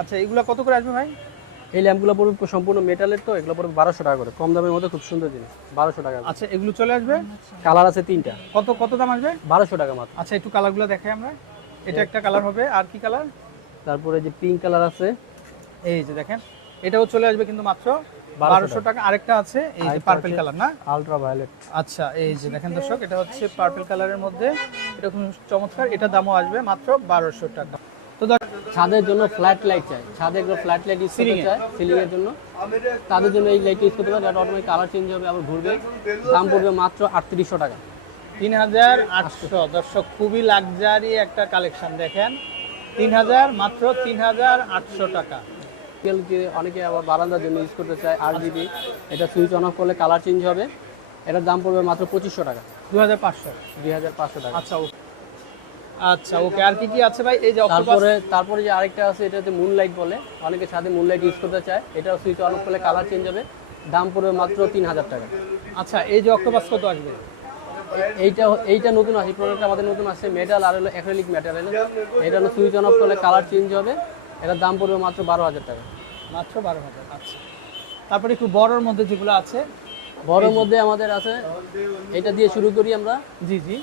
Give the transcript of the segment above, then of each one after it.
আচ্ছা এগুলো কত করে আসবে ভাই? এই ল্যাম্পগুলো পড়বে সম্পূর্ণ মেটালের তো এগুলো পড়বে বারোশো টাকা করে। কম দামের মধ্যে খুব সুন্দর জিনিস বারোশো টাকা আচ্ছা এগুলো চলে আসবে? কালার আছে তিনটা। কত কত দাম আসবে? বারোশো টাকা মাত্র। আচ্ছা একটু কালারগুলো দেখাই আমরা। এটা একটা কালার হবে আর কি কালার? তারপরে যে পিঙ্ক কালার আছে এই যে দেখেন এটাও চলে আসবে কিন্তু মাত্র বারোশো টাকা। আরেকটা আছে এই যে পার্পল কালার না? আলট্রা ভায়োলেট আচ্ছা এই যে দেখেন দর্শক এটা হচ্ছে পার্পল কালারের মধ্যে খুব চমৎকার এটা দামও আসবে মাত্র বারোশো টাকা। ছাদের জন্য ফ্ল্যাট লাইট চাই। ছাদে এগুলো ফ্ল্যাট লাইট ইউজ করতে? চায় সিলিং এর জন্য। তাদের জন্য এই লাইট ইউজ করতে পারে এটা অটোমেটিক কালার চেঞ্জ হবে আবার ঘুরবে। দাম পড়বে মাত্র আটত্রিশশো টাকা। তিন হাজার আটশো। দর্শক খুবই লাক্সারি একটা কালেকশন দেখেন। তিন হাজার মাত্র তিন হাজার আটশো টাকা। অনেকে আবার বারান্দার জন্য ইউজ করতে চায় আর জিবি এটা সুইচ অন অফ করলে কালার চেঞ্জ হবে। এটার দাম পড়বে মাত্র পঁচিশশো টাকা। দু হাজার পাঁচশো। দুই হাজার পাঁচশো টাকা। আচ্ছা আচ্ছা ওকে। আর কি কি আছে ভাই? এই যে তারপরে তারপরে যে আরেকটা আছে এটাতে মুন লাইট বলে। অনেকে ছাদে মুন লাইট ইউজ করতে চায়। এটা সুইচ অন করলে কালার চেঞ্জ হবে। দাম পড়বে মাত্র তিন হাজার টাকা। আচ্ছা এই যে অক্টোপাস কত আসবে? এইটা এইটা নতুন আছে প্রোডাক্ট আমাদের নতুন আসছে মেটাল আর হলো অ্যাক্রিলিক ম্যাটেরিয়াল এটা হলো সুইচ অন অফ করলে কালার চেঞ্জ হবে। এটার দাম পড়বে মাত্র বারো হাজার টাকা। মাত্র বারো হাজার আচ্ছা। তারপরে একটু বড়র মধ্যে যেগুলো আছে বড়র মধ্যে আমাদের আছে এটা দিয়ে শুরু করি আমরা। জি জি।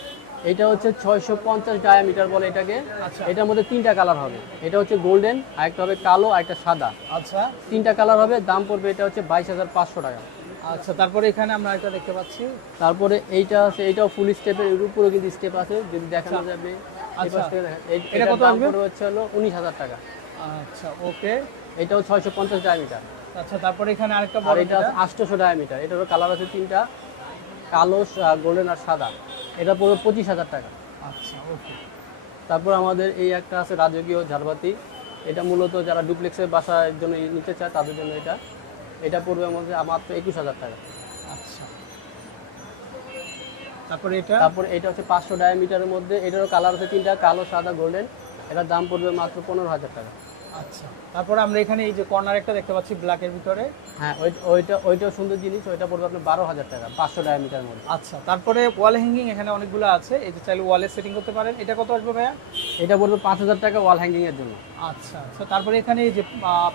এটা হচ্ছে ছয়শো পঞ্চাশ ডায়ামিটার বলে এটাকে। আচ্ছা। এটার মধ্যে তিনটা কালার হবে। এটা হচ্ছে গোল্ডেন আরেকটা হবে কালো আরেকটা সাদা। আচ্ছা। তিনটা কালার হবে দাম পড়বে এটা হচ্ছে বাইশ হাজার পাঁচশো টাকা। আচ্ছা তারপরে এখানে আমরা একটা দেখতে পাচ্ছি। তারপরে এইটা আছে এইটাও ফুল স্টেপের এর উপরে কিন্তু স্টেপ আছে যদি দেখানো যাবে। আচ্ছা। এটা কত আসবে? হচ্ছে হলো উনিশ হাজার টাকা। আচ্ছা ওকে। এটাও ছয়শো পঞ্চাশ ডায়ামিটার আচ্ছা তারপরে এখানে আরেকটা আর বড় এটা? আছে আটশোশো ডায়ামিটার এটারও কালার আছে তিনটা কালো গোল্ডেন আর সাদা। এটা পড়বে পঁচিশ হাজার টাকা। আচ্ছা ওকে। তারপর আমাদের এই একটা আছে রাজকীয় ঝাড়বাতি। এটা মূলত যারা ডুপ্লেক্সের বাসার জন্য নিতে চায় তাদের জন্য এটা। এটা পড়বে আমাদের মাত্র একুশ হাজার টাকা। আচ্ছা। তারপরে এটা? তারপর এটা হচ্ছে পাঁচশো ডায়ামিটারের মধ্যে। এটারও কালার আছে তিনটা কালো সাদা গোল্ডেন এটার দাম পড়বে মাত্র পনেরো হাজার টাকা। আচ্ছা। তারপরে আমরা এখানে এই যে কর্নার একটা দেখতে পাচ্ছি ব্ল্যাকের ভিতরে। হ্যাঁ। ওই- ওইটা ওইটাও সুন্দর জিনিস ওইটা পড়বে আপনার বারো হাজার টাকা পাঁচশো ডায়ামিটারের মধ্যে। আচ্ছা তারপরে ওয়াল হ্যাঙ্গিং এখানে অনেকগুলো আছে এই যে চাইলে ওয়ালে সেটিং করতে পারেন। এটা কত আসবে ভাইয়া? এটা পড়বে পাঁচ হাজার টাকা ওয়াল হ্যাঙ্গিং এর জন্য। আচ্ছা আচ্ছা। তারপরে এখানে এই যে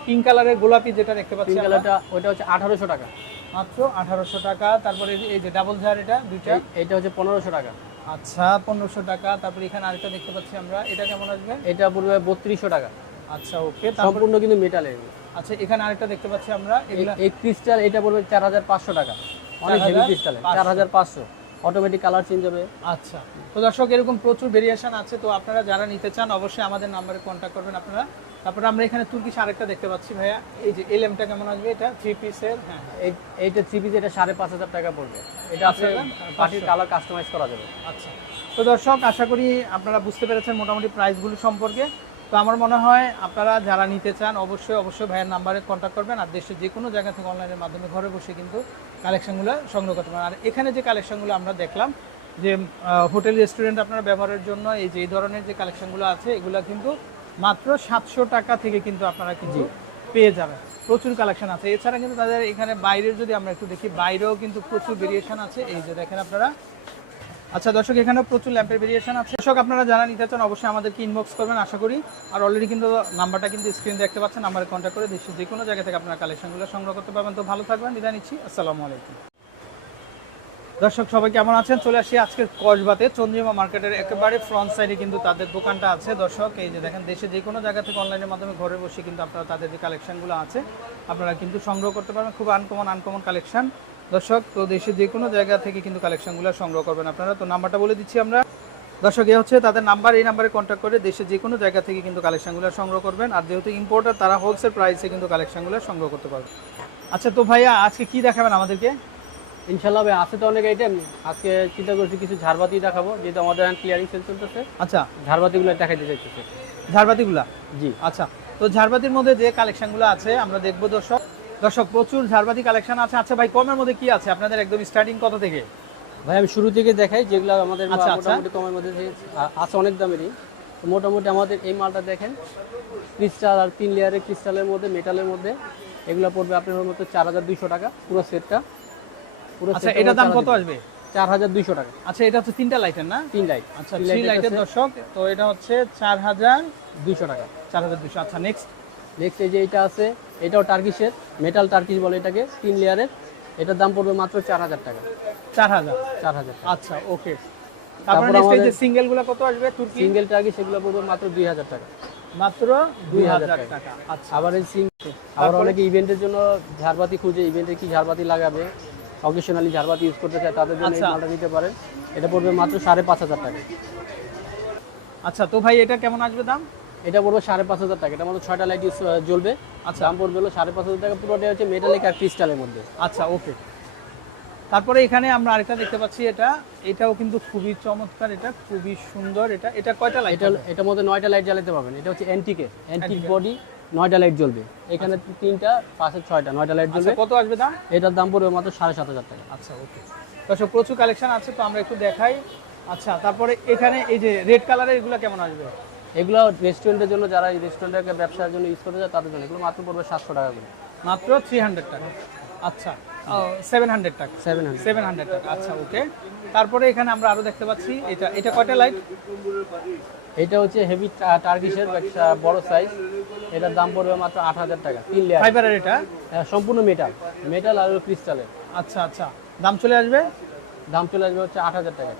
পিঙ্ক কালারের গোলাপি যেটা দেখতে পাচ্ছি কালারটা ওইটা হচ্ছে আঠারোশো টাকা। মাত্র আঠারোশো টাকা। তারপরে এই যে- ডাবল ঝাড় এটা দুইটা। এটা হচ্ছে পনেরোশো টাকা। আচ্ছা পনেরোশো টাকা। তারপরে এখানে আরেকটা দেখতে পাচ্ছি আমরা। এটা কেমন আসবে? এটা পড়বে বত্রিশশো টাকা। আচ্ছা ওকে সম্পূর্ণ কিন্তু মেটালের আচ্ছা এখানে আরেকটা দেখতে পাচ্ছি আমরা এই ক্রিস্টাল এটা পড়বে চার হাজার পাঁচশো টাকা। অনেক হেভি 4,500 ক্রিস্টাল চার হাজার পাঁচশো। অটোমেটিক কালার চেঞ্জ হবে। আচ্ছা তো দর্শক এরকম প্রচুর ভেরিয়েশন আছে তো আপনারা যারা নিতে চান অবশ্যই আমাদের নাম্বারে কন্ট্যাক্ট করবেন আপনারা। তারপরে আমরা এখানে তুর্কিশ আরেকটা দেখতে পাচ্ছি ভাইয়া। এই যে এলএমটা কেমন আসবে এটা? থ্রি পিসের হ্যাঁ হ্যাঁ। এই- এইটা থ্রি পিস এটা সাড়ে পাঁচ হাজার টাকা পড়বে। এটা আছে হাজার? কালার কাস্টমাইজ করা যাবে। আচ্ছা। তো দর্শক আশা করি আপনারা বুঝতে পেরেছেন মোটামুটি প্রাইসগুলো সম্পর্কে। তো আমার মনে হয় আপনারা যারা নিতে চান অবশ্যই অবশ্যই ভাইয়ের নাম্বারে কন্ট্যাক্ট করবেন আর দেশের যে কোনো জায়গা থেকে অনলাইনের মাধ্যমে ঘরে বসে কিন্তু কালেকশনগুলো সংগ্রহ করতে পারেন। আর এখানে যে কালেকশনগুলো আমরা দেখলাম যে হোটেল রেস্টুরেন্ট আপনারা ব্যবহারের জন্য এই যে এই ধরনের যে কালেকশনগুলো আছে এগুলো কিন্তু মাত্র সাতশো টাকা থেকে কিন্তু আপনারা কিন্তু পেয়ে যাবেন। প্রচুর কালেকশন আছে। এছাড়া কিন্তু তাদের এখানে বাইরের যদি আমরা একটু দেখি বাইরেও কিন্তু প্রচুর ভেরিয়েশন আছে। এই যে দেখেন আপনারা আচ্ছা দর্শক এখানে প্রচুর ল্যাম্পের ভেরিয়েশন আছে। দর্শক, আপনারা যারা নিতে চান, অবশ্যই আমাদেরকে ইনবক্স করবেন, আশা করি। আর অলরেডি কিন্তু নাম্বারটা কিন্তু স্ক্রিন দেখতে পাচ্ছেন, নাম্বারে কন্ট্যাক্ট করে দেশের যে কোনো জায়গা থেকে আপনারা কালেকশনগুলো সংগ্রহ করতে পারবেন। তো ভালো থাকবেন, বিদায় নিচ্ছি। আসসালামু আলাইকুম। দর্শক, সবাই কেমন আছেন? চলে আসি আজকের কসবাতে। চন্দ্রিমা মার্কেটের একেবারে ফ্রন্ট সাইডে কিন্তু তাদের দোকানটা আছে। দর্শক, এই যে দেখেন, দেশে যে কোনো জায়গা থেকে অনলাইনের মাধ্যমে ঘরে বসে কিন্তু আপনারা তাদের যে কালেকশনগুলো আছে, আপনারা কিন্তু সংগ্রহ করতে পারবেন। খুব আনকমন আনকমন কালেকশন দর্শক তো দেশে যে কোনো জায়গা থেকে কিন্তু কালেকশনগুলো সংগ্রহ করবেন আপনারা। তো নাম্বারটা বলে দিচ্ছি আমরা। দর্শক এ হচ্ছে তাদের নাম্বার। এই নাম্বারে কন্ট্যাক্ট করে দেশে যে কোনো জায়গা থেকে কিন্তু কালেকশনগুলো সংগ্রহ করবেন। আর যেহেতু ইম্পোর্টার তারা হোলসেল প্রাইসে কিন্তু কালেকশনগুলো সংগ্রহ করতে পারবে। আচ্ছা তো ভাইয়া আজকে কি দেখাবেন আমাদেরকে? ইনশাল্লাহ ভাই আছে তো অনেক আইটেম আজকে চিন্তা করছি কিছু ঝাড়বাতি দেখাবো যেহেতু আমাদের ক্লিয়ারিং সেল চলতেছে। আচ্ছা। ঝাড়বাতিগুলো দেখাইতে চাইতেছে। ঝাড়বাতিগুলা? জি। আচ্ছা তো ঝাড়বাতির মধ্যে যে কালেকশনগুলো আছে আমরা দেখব দর্শক। দর্শক প্রচুর ঝাড়বাতি কালেকশন আছে। আচ্ছা ভাই কমের মধ্যে কি আছে? আপনাদের একদম স্টার্টিং কত থেকে? ভাই আমি শুরু থেকে দেখাই যেগুলো আমাদের আচ্ছা, আচ্ছা। মোটামুটি কমের মধ্যে আছে অনেক দামেরই। মোটামুটি আমাদের এই মালটা দেখেন ক্রিস্টাল আর তিন লেয়ারের ক্রিস্টালের মধ্যে মেটালের মধ্যে। এগুলো পড়বে আপনার মতো চার হাজার দুইশো টাকা পুরো সেটটা পুরো আচ্ছা এটার দাম কত আসবে? চার হাজার দুইশো টাকা। আচ্ছা এটা হচ্ছে তিনটা লাইটের না? তিন লাইট আচ্ছা থ্রি লাইটের লাইটের দর্শক তো এটা হচ্ছে চার হাজার দুইশো টাকা। চার হাজার দুইশো আচ্ছা নেক্সট নেক্সট এই যে এটা আছে এটাও টার্কিশের মেটাল টার্কিশ বলে এটাকে তিন লেয়ারের এটার দাম পড়বে মাত্র চার হাজার টাকা। চার হাজার? চার হাজার আচ্ছা ওকে। তারপরে নেক্সট এই যে আমাদের- কত আসবে তুর্কি? সিঙ্গেল টার্কিশ এগুলো পড়বে মাত্র দুই হাজার টাকা। মাত্র দুই হাজার টাকা। আচ্ছা। আবার এই সিং আবার অনেকে ইভেন্টের জন্য ঝাড়বাতি খুঁজে ইভেন্টে কি ঝাড়বাতি লাগাবে অকেশনালি ঝাড়বাতি ইউজ করতে চায় তাদের জন্য এই আচ্ছা। মালটা নিতে পারেন। এটা পড়বে মাত্র সাড়ে পাঁচ হাজার টাকা। আচ্ছা তো ভাই এটা কেমন আসবে দাম? এটা পড়বে সাড়ে পাঁচ হাজার টাকা। এটা মধ্যে ছয়টা লাইট জ্বলবে। আচ্ছা। দাম পড়বে হলো সাড়ে পাঁচ হাজার টাকা। পুরোটা হচ্ছে মেটালিক আর ক্রিস্টালের মধ্যে। আচ্ছা ওকে তারপরে এখানে আমরা আরেকটা দেখতে পাচ্ছি এটা। এটাও কিন্তু খুবই চমৎকার এটা খুবই সুন্দর। এটা এটা কয়টা লাইট এটা এটার মধ্যে নয়টা লাইট জ্বালাতে পারবেন। এটা হচ্ছে অ্যান্টিকে অ্যান্টিক বডি নয়টা লাইট জ্বলবে। এখানে তিনটা পাশে ছয়টা নয়টা লাইট আচ্ছা জ্বলবে কত আসবে দাম? এটার দাম পড়বে মাত্র সাড়ে সাত হাজার টাকা। আচ্ছা ওকে দর্শক প্রচুর কালেকশন আছে তো আমরা একটু দেখাই। আচ্ছা তারপরে এখানে এই যে রেড কালারের এগুলো কেমন আসবে? এগুলো রেস্টুরেন্টের জন্য যারা এই রেস্টুরেন্টের ব্যবসার জন্য ইউজ করতে চায় তাদের জন্য। এগুলো মাত্র পড়বে সাতশো টাকা করে। মাত্র থ্রি হান্ড্রেড টাকা। আচ্ছা। সেভেন হান্ড্রেড টাকা। সেভেন হান্ড্রেড সেভেন হান্ড্রেড টাকা। আচ্ছা ওকে তারপরে এখানে আমরা আরও দেখতে পাচ্ছি এটা এটা কয়টা লাইট এটা হচ্ছে হেভি টার্কিশের একটা বড় সাইজ এটার দাম পড়বে মাত্র আট হাজার টাকা তিন লেয়ার ফাইবারের এটা? সম্পূর্ণ মেটাল মেটাল আর ক্রিস্টালের আচ্ছা আচ্ছা। দাম চলে আসবে? দাম চলে আসবে হচ্ছে আট হাজার টাকা।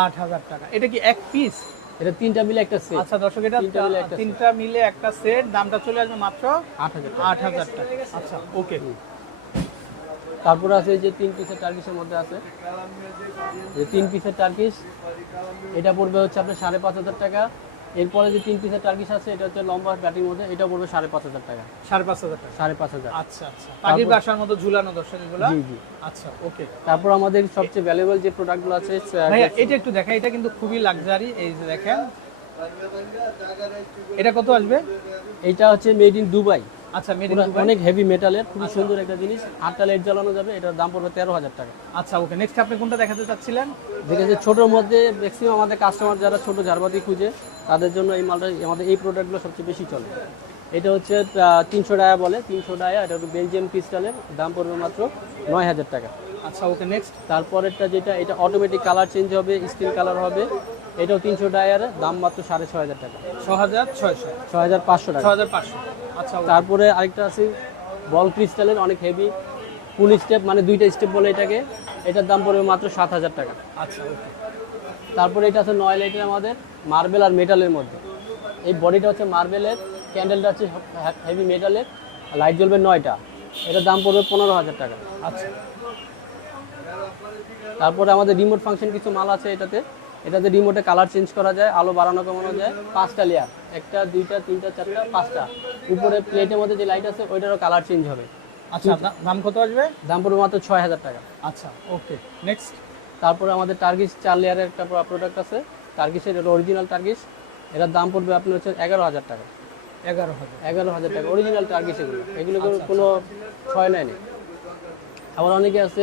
আট হাজার টাকা। এটা কি এক পিস এটা তিনটা মিলে একটা সেট আচ্ছা দর্শক এটা তিনটা মিলে একটা সেট দামটা চলে আসবে মাত্র আট হাজার টাকা। আচ্ছা ওকে তারপর আছে এই যে তিন পিসের টার্কিশের মধ্যে আছে। যে তিন পিসের টার্কিশ এটা পড়বে হচ্ছে আপনার সাড়ে পাঁচ হাজার টাকা। এরপরে যে তিন পিসের টার্কিশ আছে এটা হচ্ছে লম্বা ব্যাটির মধ্যে এটা পড়বে সাড়ে পাঁচ হাজার টাকা। সাড়ে পাঁচ হাজার টাকা? সাড়ে পাঁচ হাজার। আচ্ছা আচ্ছা। পাখির বাসার মতো ঝুলানো দর্শক এগুলো? জি জি। আচ্ছা ওকে। তারপর আমাদের সবচেয়ে ভ্যালুয়েবল যে প্রোডাক্টগুলো আছে এটা একটু দেখা এটা কিন্তু খুবই লাক্সারি এই যে দেখেন। এটা কত আসবে? এটা হচ্ছে মেড ইন দুবাই আচ্ছা অনেক হেভি মেটালের খুবই সুন্দর একটা জিনিস। আটটা লাইট জ্বালানো যাবে এটার দাম পড়বে তেরো হাজার টাকা। আচ্ছা ওকে নেক্সট আপনি কোনটা দেখাতে চাচ্ছিলেন? দেখেছে ছোটোর মধ্যে ম্যাক্সিমাম আমাদের কাস্টমার যারা ছোট ঝাড়বাতি খুঁজে তাদের জন্য এই মালটা আমাদের এই প্রোডাক্টগুলো সবচেয়ে বেশি চলে। এটা হচ্ছে তিনশো টাকা বলে তিনশো টাকা এটা হচ্ছে বেলজিয়াম ক্রিস্টালের দাম পড়বে মাত্র নয় হাজার টাকা। আচ্ছা ওকে নেক্সট তারপরেরটা যেটা এটা অটোমেটিক কালার চেঞ্জ হবে স্টিল কালার হবে এটাও তিনশো টাকার দাম মাত্র সাড়ে ছ হাজার টাকা। ছ হাজার ছয়শো। ছয় হাজার পাঁচশো টাকা। ছ হাজার পাঁচশো। আচ্ছা. তারপরে আরেকটা আছে বল ক্রিস্টালের অনেক হেভি ফুল স্টেপ মানে দুইটা স্টেপ বলে এটাকে। এটার দাম পড়বে মাত্র সাত হাজার টাকা। আচ্ছা তারপরে এটা আছে নয় লাইটের আমাদের মার্বেল আর মেটালের মধ্যে। এই বডিটা হচ্ছে মার্বেলের ক্যান্ডেলটা হচ্ছে হেভি মেটালের লাইট জ্বলবে নয়টা। এটার দাম পড়বে পনেরো হাজার টাকা। আচ্ছা। তারপরে আমাদের রিমোট ফাংশন কিছু মাল আছে এটাতে। এটাতে রিমোটে কালার চেঞ্জ করা যায় আলো বাড়ানো কমানো যায় পাঁচটা লেয়ার একটা দুইটা তিনটা চারটা পাঁচটা। উপরে প্লেটের মধ্যে যে লাইট আছে ওইটারও কালার চেঞ্জ হবে। আচ্ছা দাম কত আসবে? দাম পড়বে মাত্র ছয় হাজার টাকা। আচ্ছা ওকে নেক্সট তারপরে আমাদের টার্গিস চার লেয়ারের একটা প্রোডাক্ট আছে। টার্গিসের এটা অরিজিনাল টার্গিস এটার দাম পড়বে আপনার হচ্ছে এগারো হাজার টাকা। এগারো হাজার। এগারো হাজার টাকা অরিজিনাল টার্গিস এগুলো। এগুলো কোনো- কোনো ছয় নাই নেই আবার অনেকে আছে